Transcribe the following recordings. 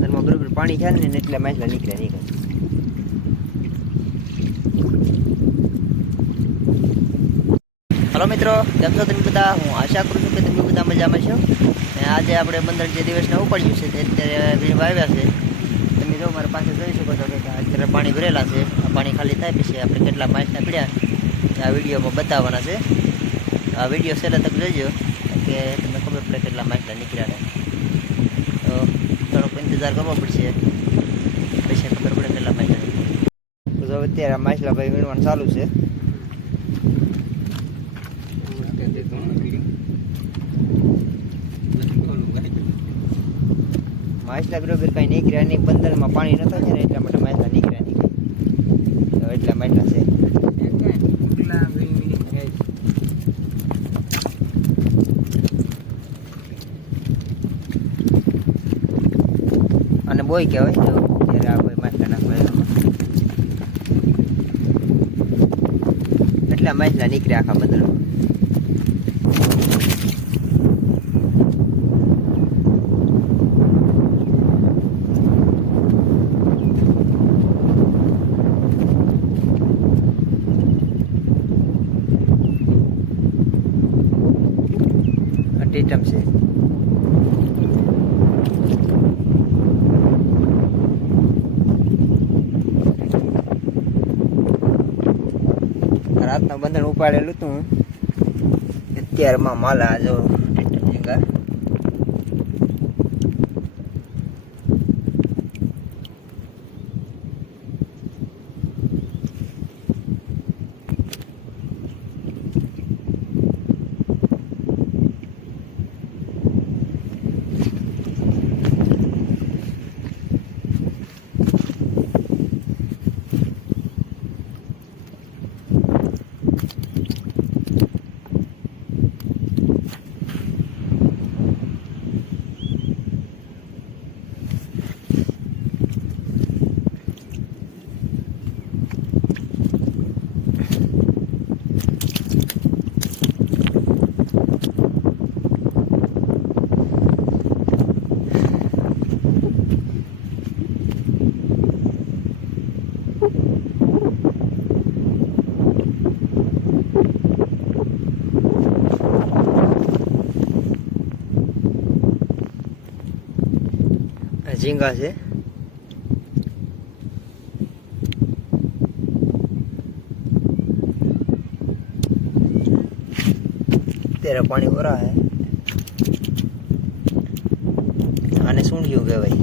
ઘરમાં બરોબર પાણી છે ને એટલે માછલા નીકળ્યા નીકળે. હલો મિત્રો, કેમ છો તમે બધા? હું આશા કરું છું કે તમે બધા મજામાં છો. અને આજે આપણે 15 જે દિવસને ઉપાડ્યું છે તે અત્યારે વીણ વાવ્યા છે. તમે જો મારી પાસે જોઈ શકો છો કે અત્યારે પાણી ભરેલા છે. આ પાણી ખાલી થાય પછી આપણે કેટલા માછલા પડ્યા આ વિડીયોમાં બતાવવાના છે. આ વિડીયો છેલ્લે તક જોઈજો કે તમને ખબર પડે કેટલા માછલા નીકળ્યા ને. તો થોડોક ઇંતજાર કરવો પડશે પછી ખબર પડે કેટલા માછલા નીકળ્યા. તો અત્યારે માછલા ભાઈ વીણવાનું ચાલુ છે. માછલા બરોબર કઈ નીકળ્યા નહીં. બંદરમાં પાણી નતો છે ને એટલા માટે માછલા નીકળ્યા નહીં. તો એટલા માછલા છે. અને બોય કહેવાય જો ત્યારે આ કોઈ માછલા નાખવા એટલા માછલા નીકળ્યા આખા બંદરમાં. ટીટમ છે. રાતના બંધન ઉપાડેલું હતું અત્યારમાં માલા જો ટીટમ ઝીંગા. ઝીંગા છે. તેરા પાણી ભરા હે. આને સૂંઢિયું કહેવાય.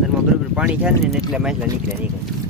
ઘરમાં બરોબર પાણી છે ને એટલે માછલા નીકળ્યા નીકળે.